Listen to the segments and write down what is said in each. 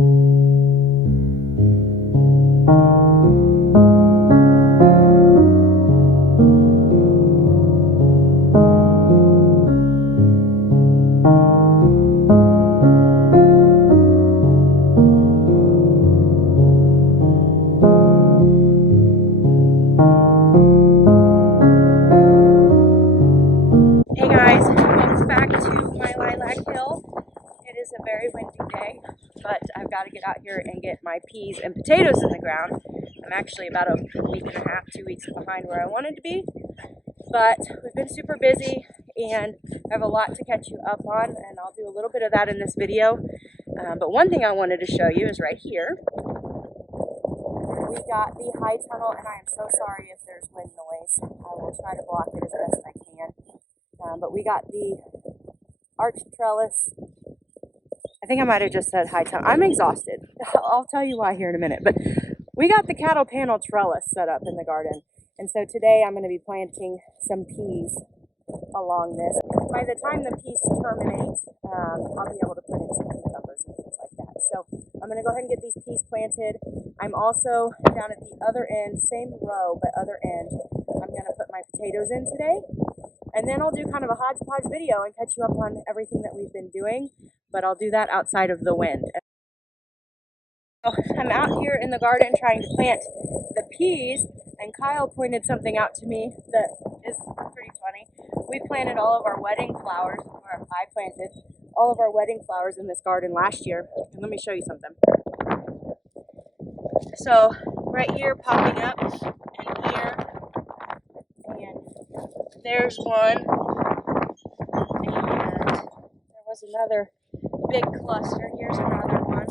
Hey guys, welcome back to my lilac hill. It is a very windy day, but I've got to get out here and get my peas and potatoes in the ground. I'm actually about a week and a half, 2 weeks behind where I wanted to be, but we've been super busy and I have a lot to catch you up on, and I'll do a little bit of that in this video. But one thing I wanted to show you is right here. We got the high tunnel, and I am so sorry if there's wind noise. I will try to block it as best I can. But we got the arch trellis. I think I might have just said high tunnel. I'm exhausted. I'll tell you why here in a minute. But we got the cattle panel trellis set up in the garden. And so today I'm going to be planting some peas along this. By the time the peas terminate, I'll be able to put in some cucumbers and things like that. So I'm going to go ahead and get these peas planted. I'm also down at the other end, same row, but other end, I'm going to put my potatoes in today. And then I'll do kind of a hodgepodge video and catch you up on everything that we've been doing, but I'll do that outside of the wind. So I'm out here in the garden trying to plant the peas, and Kyle pointed something out to me that is pretty funny. We planted all of our wedding flowers, or I planted all of our wedding flowers in this garden last year. And let me show you something. So right here popping up, and here, and there's one, and there was another big cluster. Here's another one.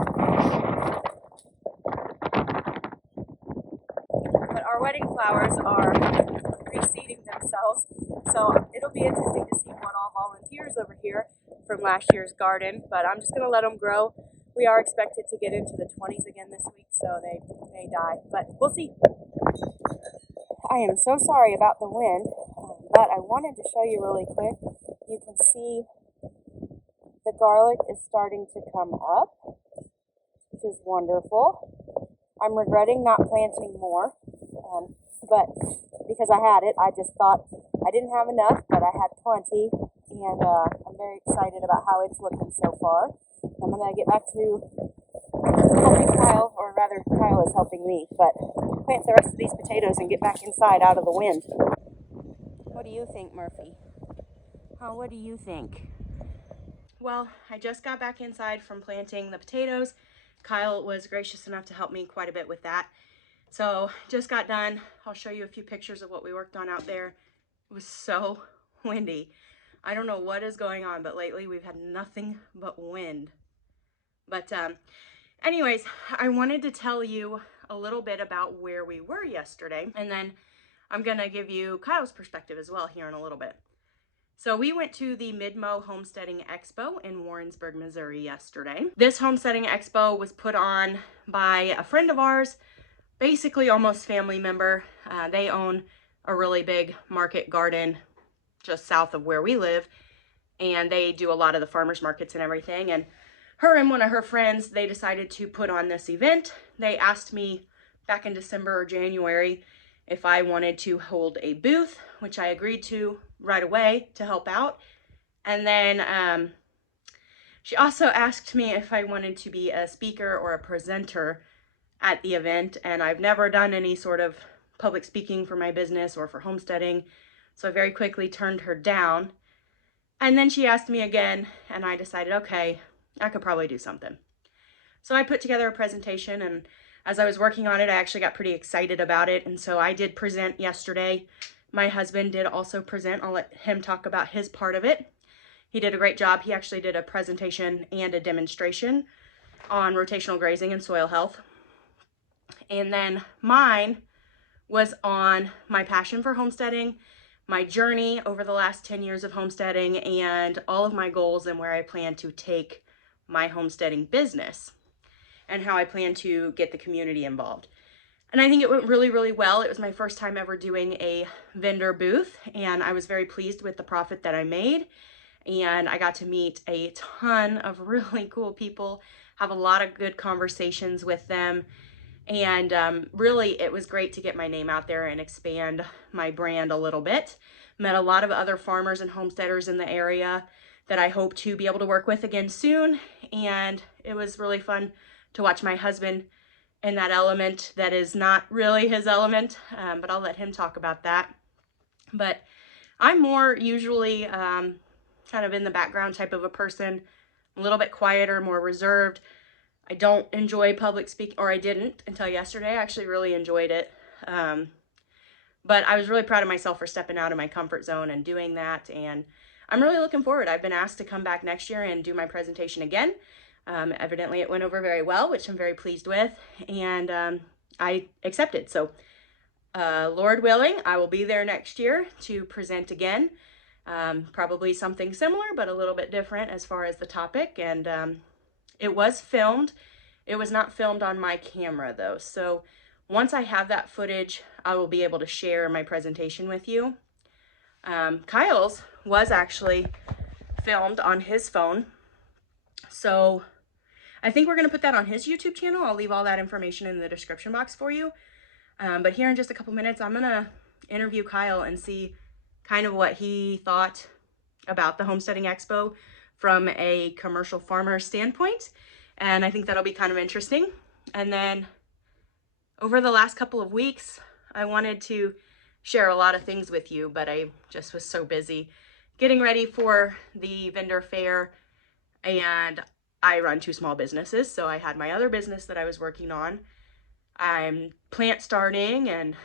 But our wedding flowers are reseeding themselves, so it'll be interesting to see what all volunteers over here from last year's garden, but I'm just going to let them grow. We are expected to get into the 20s again this week, so they may die, but we'll see. I am so sorry about the wind, but I wanted to show you really quick. You can see the garlic is starting to come up, which is wonderful. I'm regretting not planting more, but because I had it, I just thought I didn't have enough, but I had plenty, and I'm very excited about how it's looking so far. I'm going to get back to helping Kyle, or rather Kyle is helping me, but plant the rest of these potatoes and get back inside out of the wind. What do you think, Murphy? Oh, what do you think? Well, I just got back inside from planting the potatoes. Kyle was gracious enough to help me quite a bit with that. So just got done. I'll show you a few pictures of what we worked on out there. It was so windy. I don't know what is going on, but lately we've had nothing but wind. But anyways, I wanted to tell you a little bit about where we were yesterday, and then I'm gonna give you Kyle's perspective as well here in a little bit. So we went to the Mo Homesteading Expo in Warrensburg, Missouri yesterday. This homesteading expo was put on by a friend of ours, basically almost family member. They own a really big market garden just south of where we live, and they do a lot of the farmers markets and everything. And her and one of her friends, they decided to put on this event. They asked me back in December or January if I wanted to hold a booth, which I agreed to right away to help out. And then she also asked me if I wanted to be a speaker or a presenter at the event, and I've never done any sort of public speaking for my business or for homesteading, so I very quickly turned her down. And then she asked me again, and I decided, okay, I could probably do something. So I put together a presentation, and as I was working on it, I actually got pretty excited about it, and so I did present yesterday. My husband did also present. I'll let him talk about his part of it. He did a great job. He actually did a presentation and a demonstration on rotational grazing and soil health. And then mine was on my passion for homesteading, my journey over the last 10 years of homesteading, and all of my goals and where I plan to take my homesteading business and how I plan to get the community involved. And I think it went really, really well. It was my first time ever doing a vendor booth, and I was very pleased with the profit that I made. And I got to meet a ton of really cool people, have a lot of good conversations with them. And really, it was great to get my name out there and expand my brand a little bit. Met a lot of other farmers and homesteaders in the area that I hope to be able to work with again soon. And it was really fun to watch my husband in that element that is not really his element, but I'll let him talk about that. But I'm more usually kind of in the background type of a person, a little bit quieter, more reserved. I don't enjoy public speaking, or I didn't until yesterday. I actually really enjoyed it. But I was really proud of myself for stepping out of my comfort zone and doing that. And I'm really looking forward. I've been asked to come back next year and do my presentation again. Evidently it went over very well, which I'm very pleased with. And I accepted. So Lord willing, I will be there next year to present again. Probably something similar, but a little bit different as far as the topic. And it was filmed. It was not filmed on my camera though. So once I have that footage, I will be able to share my presentation with you. Kyle's was actually filmed on his phone. So I think we're going to put that on his YouTube channel. I'll leave all that information in the description box for you. But here in just a couple minutes, I'm going to interview Kyle and see kind of what he thought about the Homesteading Expo from a commercial farmer standpoint. And I think that'll be kind of interesting. And then over the last couple of weeks, I wanted to share a lot of things with you, but I just was so busy getting ready for the vendor fair. And I run 2 small businesses, so I had my other business that I was working on. I'm plant starting and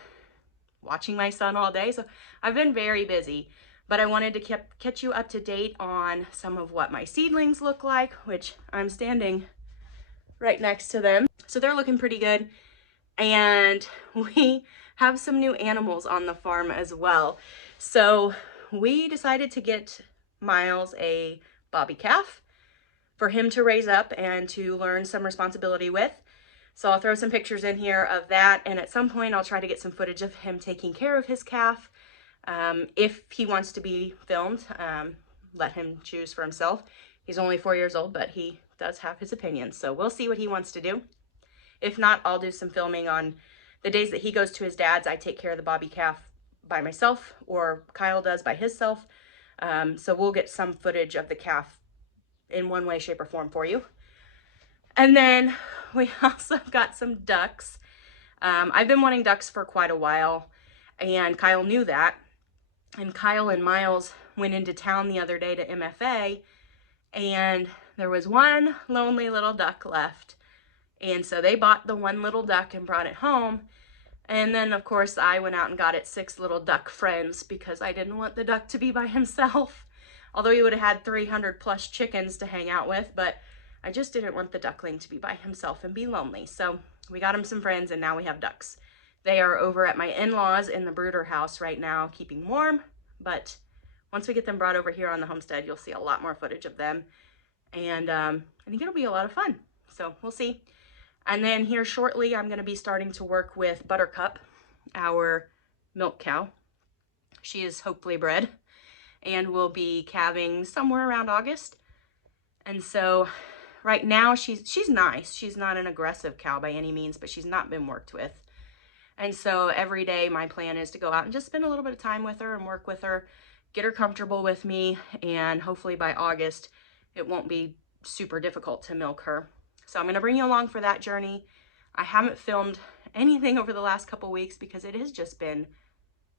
watching my son all day, so I've been very busy. But I wanted to catch you up to date on some of what my seedlings look like, which I'm standing right next to them. So they're looking pretty good. And we have some new animals on the farm as well. So we decided to get Miles a bobby calf for him to raise up and to learn some responsibility with. So I'll throw some pictures in here of that. And at some point I'll try to get some footage of him taking care of his calf. If he wants to be filmed, let him choose for himself. He's only 4 years old, but he does have his opinions. So we'll see what he wants to do. If not, I'll do some filming on the days that he goes to his dad's. I take care of the bobby calf by myself, or Kyle does by himself. So we'll get some footage of the calf in one way, shape, or form for you. And then we also got some ducks. I've been wanting ducks for quite a while, and Kyle knew that. And Kyle and Miles went into town the other day to MFA, and there was one lonely little duck left. And so they bought the one little duck and brought it home. And then, of course, I went out and got it 6 little duck friends because I didn't want the duck to be by himself. Although he would have had 300 plus chickens to hang out with, but I just didn't want the duckling to be by himself and be lonely. So we got him some friends, and now we have ducks. They are over at my in-laws in the brooder house right now, keeping warm. But once we get them brought over here on the homestead, you'll see a lot more footage of them. And I think it'll be a lot of fun. So we'll see. And then here shortly, I'm going to be starting to work with Buttercup, our milk cow. She is hopefully bred and will be calving somewhere around August. And so right now she's nice. She's not an aggressive cow by any means, but she's not been worked with. And so every day my plan is to go out and just spend a little bit of time with her and work with her, get her comfortable with me, and hopefully by August it won't be super difficult to milk her. So I'm going to bring you along for that journey. I haven't filmed anything over the last couple weeks because it has just been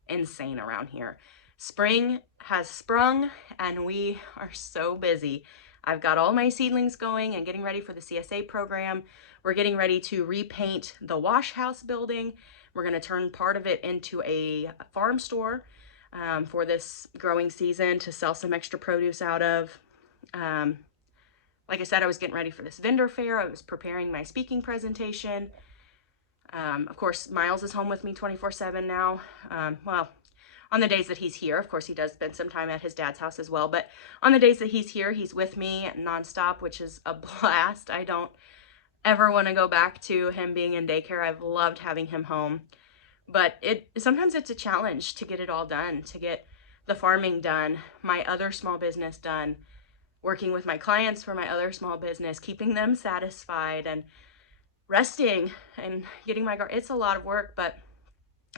insane around here. Spring has sprung and we are so busy. I've got all my seedlings going and getting ready for the CSA program. We're getting ready to repaint the wash house building. We're going to turn part of it into a farm store for this growing season to sell some extra produce out of. Like I said, I was getting ready for this vendor fair. I was preparing my speaking presentation. Of course, Miles is home with me 24/7 now. Well, on the days that he's here, of course, he does spend some time at his dad's house as well. But on the days that he's here, he's with me nonstop, which is a blast. I don't ever want to go back to him being in daycare. I've loved having him home. But sometimes it's a challenge to get it all done, to get the farming done, my other small business done, working with my clients for my other small business, keeping them satisfied and resting and getting my garden. It's a lot of work, but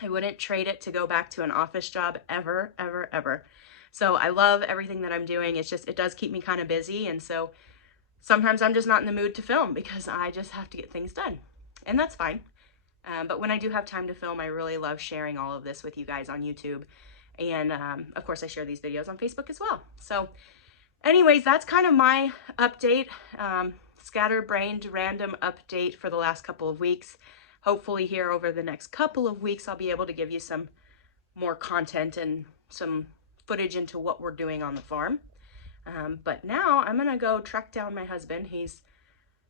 I wouldn't trade it to go back to an office job ever, ever, ever. So I love everything that I'm doing. It's just, it does keep me kind of busy. And so sometimes I'm just not in the mood to film because I just have to get things done. And that's fine. But when I do have time to film, I really love sharing all of this with you guys on YouTube. And of course, I share these videos on Facebook as well. So anyways, that's kind of my update, scatterbrained random update for the last couple of weeks. Hopefully here over the next couple of weeks, I'll be able to give you some more content and some footage into what we're doing on the farm. But now I'm gonna go track down my husband.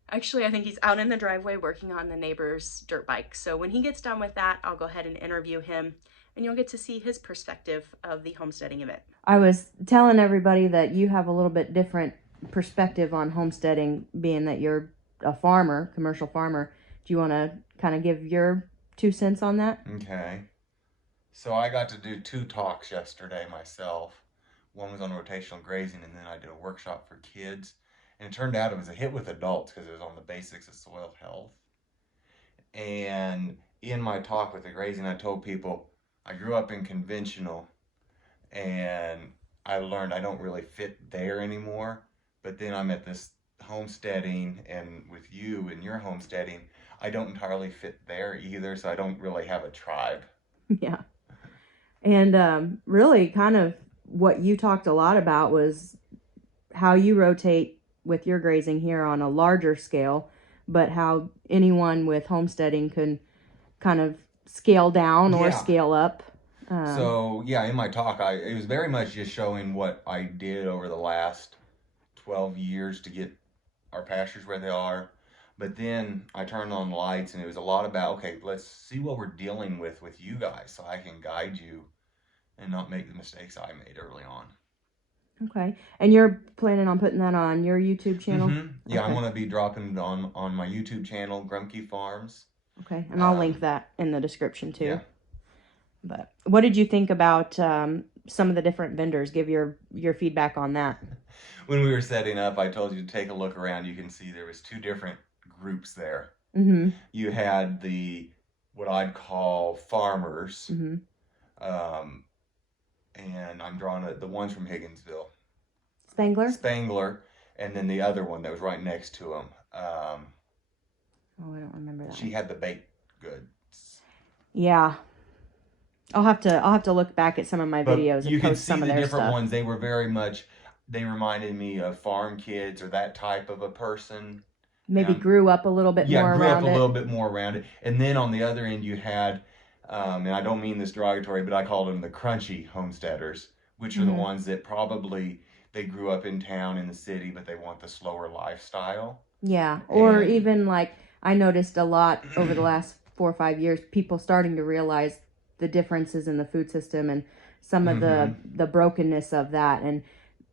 I think he's out in the driveway working on the neighbor's dirt bike. So when he gets done with that, I'll go ahead and interview him and you'll get to see his perspective of the homesteading event. I was telling everybody that you have a little bit different perspective on homesteading, being that you're a farmer, commercial farmer. Do you want to kind of give your 2 cents on that? Okay. So I got to do 2 talks yesterday myself. One was on rotational grazing, and then I did a workshop for kids. And it turned out it was a hit with adults because it was on the basics of soil health. And in my talk with the grazing, I told people I grew up in conventional, and I learned I don't really fit there anymore. But then I'm at this homesteading, and with you and your homesteading, I don't entirely fit there either, so I don't really have a tribe. Yeah. And really kind of what you talked a lot about was how you rotate with your grazing here on a larger scale, but how anyone with homesteading can kind of scale down or scale up. So yeah, in my talk, it was very much just showing what I did over the last 12 years to get our pastures where they are. But then I turned on the lights, and it was a lot about, okay, let's see what we're dealing with you guys so I can guide you and not make the mistakes I made early on. Okay. And you're planning on putting that on your YouTube channel? Mm-hmm. Yeah, okay. I'm going to be dropping it on my YouTube channel, Grumke Farms. Okay. And I'll link that in the description too. Yeah. But what did you think about some of the different vendors? Give your feedback on that. When we were setting up, I told you to take a look around. You can see there was 2 different groups there. Mm-hmm. You had what I'd call farmers, mm-hmm. And I'm drawing the ones from Higginsville. Spangler, and then the other one that was right next to him. I don't remember that. She had the baked goods. Yeah. I'll have to look back at some of my videos and post some of their stuff. You can see the different ones. They were very much, they reminded me of farm kids or that type of a person. Maybe grew up a little bit more around it. Yeah, grew up a little bit more around it. And then on the other end you had, and I don't mean this derogatory, but I called them the crunchy homesteaders, which are the ones that probably, they grew up in town in the city, but they want the slower lifestyle. Yeah, or even like I noticed a lot over the last 4 or 5 years, people starting to realize the differences in the food system and some of the brokenness of that. And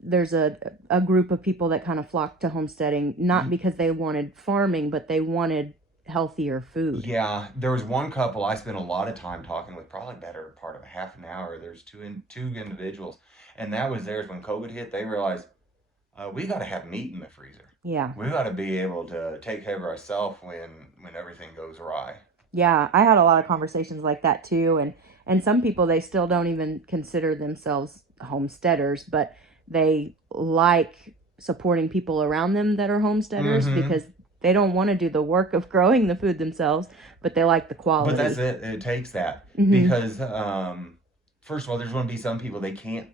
there's a group of people that kind of flocked to homesteading, not because they wanted farming, but they wanted healthier food. Yeah, there was one couple I spent a lot of time talking with, probably better part of a half an hour. There's two individuals, and that was theirs when COVID hit. They realized we got to have meat in the freezer. Yeah, we got to be able to take care of ourselves when everything goes awry. Yeah, I had a lot of conversations like that too, and some people, they still don't even consider themselves homesteaders, but they like supporting people around them that are homesteaders because they don't want to do the work of growing the food themselves, but they like the quality. But that's it. It takes that because first of all, there's going to be some people, they can't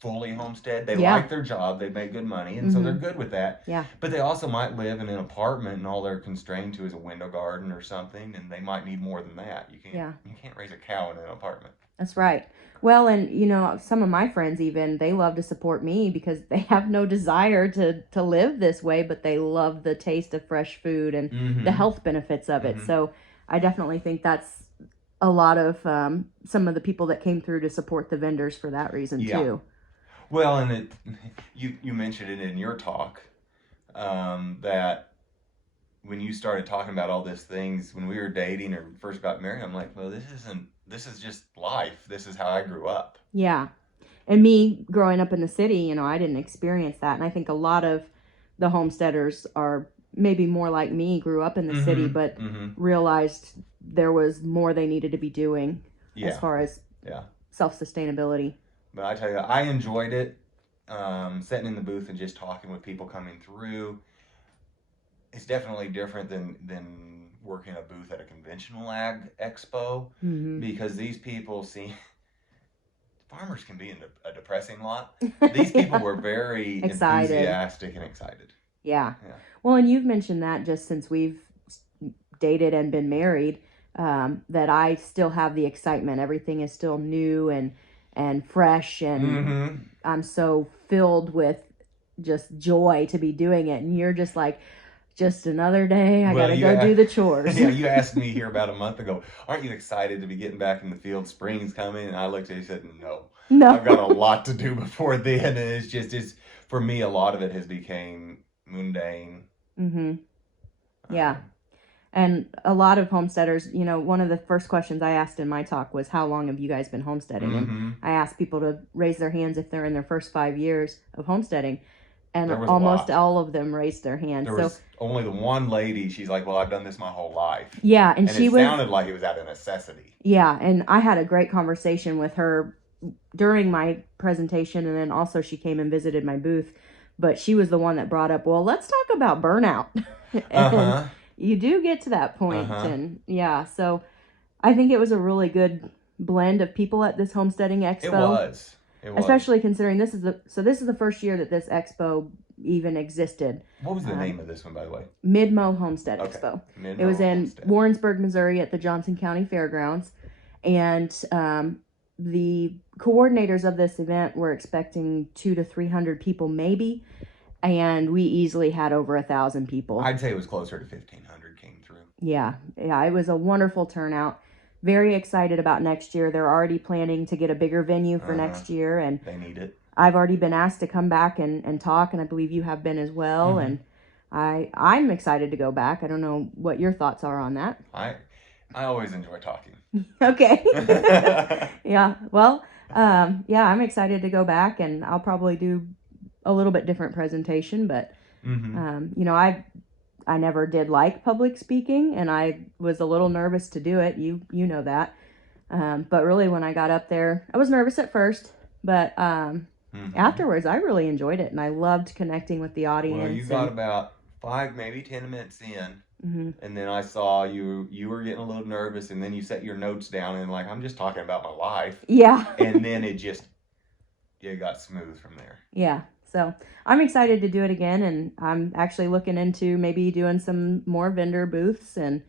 fully homestead. They like their job, they make good money, and so they're good with that. Yeah. But they also might live in an apartment and all they're constrained to is a window garden or something, and they might need more than that. You can't raise a cow in an apartment. That's right. Well, and you know, some of my friends even, they love to support me because they have no desire to live this way, but they love the taste of fresh food and the health benefits of it. So I definitely think that's a lot of some of the people that came through to support the vendors for that reason too. Well, and you mentioned it in your talk that when you started talking about all these things when we were dating or first got married, I'm like, well, this is just life. This is how I grew up. Yeah. And me growing up in the city, you know, I didn't experience that. And I think a lot of the homesteaders are maybe more like me, grew up in the city, but realized there was more they needed to be doing as far as self-sustainability. But I tell you, I enjoyed it. Sitting in the booth and just talking with people coming through. It's definitely different than working a booth at a conventional ag expo, because these people see farmers can be in a depressing lot. These people were very enthusiastic and excited. Yeah. Well, and you've mentioned that just since we've dated and been married, that I still have the excitement. Everything is still new and fresh, and I'm so filled with just joy to be doing it. And you're just like, just another day. I gotta go do the chores. Yeah, you asked me here about a month ago, aren't you excited to be getting back in the field? Spring's coming. And I looked at you and said, no. I've got a lot to do before then. And it's for me, a lot of it has became mundane. Yeah. And a lot of homesteaders, you know, one of the first questions I asked in my talk was, how long have you guys been homesteading? And I asked people to raise their hands if they're in their first 5 years of homesteading. And almost all of them raised their hands. There was only the one lady, she's like, well, I've done this my whole life. Yeah, and it sounded like it was out of necessity. Yeah, and I had a great conversation with her during my presentation, and then also she came and visited my booth. But she was the one that brought up, well, let's talk about burnout. And you do get to that point. And yeah, so I think it was a really good blend of people at this homesteading expo. It was. Especially considering this is the first year that this expo even existed. What was the name of this one, by the way? Mo Homestead Expo. It was in Warrensburg, Missouri at the Johnson County Fairgrounds. And the coordinators of this event were expecting 200 to 300 people maybe. And we easily had over 1,000 people. I'd say it was closer to 1,500 came through. Yeah, it was a wonderful turnout. Very excited about next year. They're already planning to get a bigger venue for next year, and they need it. I've already been asked to come back and talk, and I believe you have been as well. And I'm excited to go back. I don't know what your thoughts are on that. I always enjoy talking. Okay. Yeah. Well, I'm excited to go back, and I'll probably do a little bit different presentation, but you know, I never did like public speaking, and I was a little nervous to do it. You know that. But really, when I got up there, I was nervous at first, but afterwards, I really enjoyed it, and I loved connecting with the audience. Well, you got about 5, maybe 10 minutes in, and then I saw you were getting a little nervous, and then you set your notes down, and like, I'm just talking about my life. Yeah. And then it got smooth from there. Yeah. So I'm excited to do it again, and I'm actually looking into maybe doing some more vendor booths and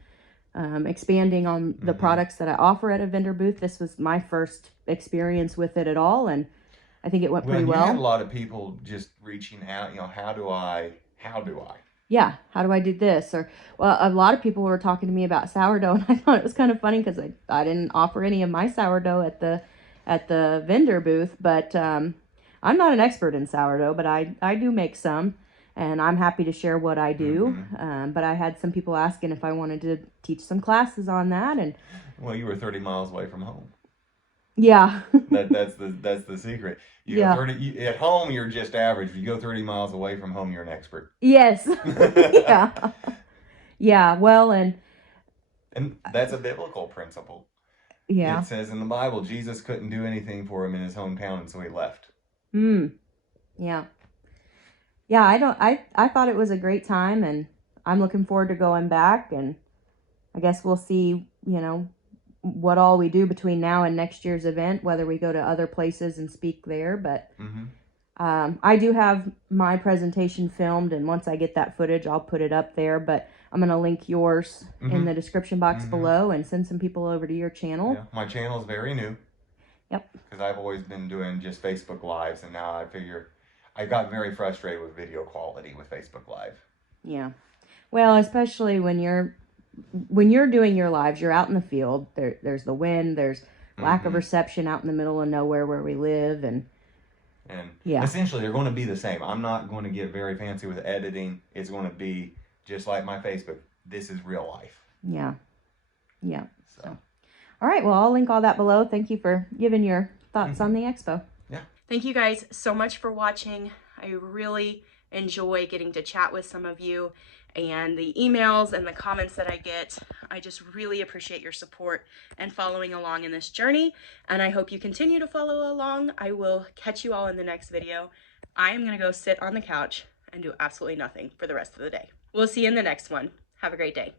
expanding on the products that I offer at a vendor booth. This was my first experience with it at all, and I think it went pretty well. You had a lot of people just reaching out, you know, how do I? Yeah, how do I do this? Or, well, a lot of people were talking to me about sourdough, and I thought it was kind of funny because I didn't offer any of my sourdough at the vendor booth, but I'm not an expert in sourdough, but I do make some, and I'm happy to share what I do. But I had some people asking if I wanted to teach some classes on that, and well, you were 30 miles away from home. Yeah. That's the secret. At home, you're just average. If you go 30 miles away from home, you're an expert. Yes. Yeah. Yeah. Well, and that's a biblical principle. Yeah. It says in the Bible, Jesus couldn't do anything for him in his hometown, and so he left. Yeah. Yeah, I thought it was a great time, and I'm looking forward to going back, and I guess we'll see, you know, what all we do between now and next year's event, whether we go to other places and speak there. But I do have my presentation filmed, and once I get that footage, I'll put it up there. But I'm going to link yours in the description box below and send some people over to your channel. Yeah, my channel is very new. Yep. Because I've always been doing just Facebook Lives, and now I figure I got very frustrated with video quality with Facebook Live. Yeah. Well, especially when you're doing your lives, you're out in the field. There's the wind, there's lack of reception out in the middle of nowhere where we live, and yeah. Essentially they're going to be the same. I'm not going to get very fancy with editing. It's going to be just like my Facebook. This is real life. Yeah. Yeah. So. All right. Well, I'll link all that below. Thank you for giving your thoughts on the expo. Yeah. Thank you guys so much for watching. I really enjoy getting to chat with some of you, and the emails and the comments that I get. I just really appreciate your support and following along in this journey, and I hope you continue to follow along. I will catch you all in the next video. I am gonna go sit on the couch and do absolutely nothing for the rest of the day. We'll see you in the next one. Have a great day.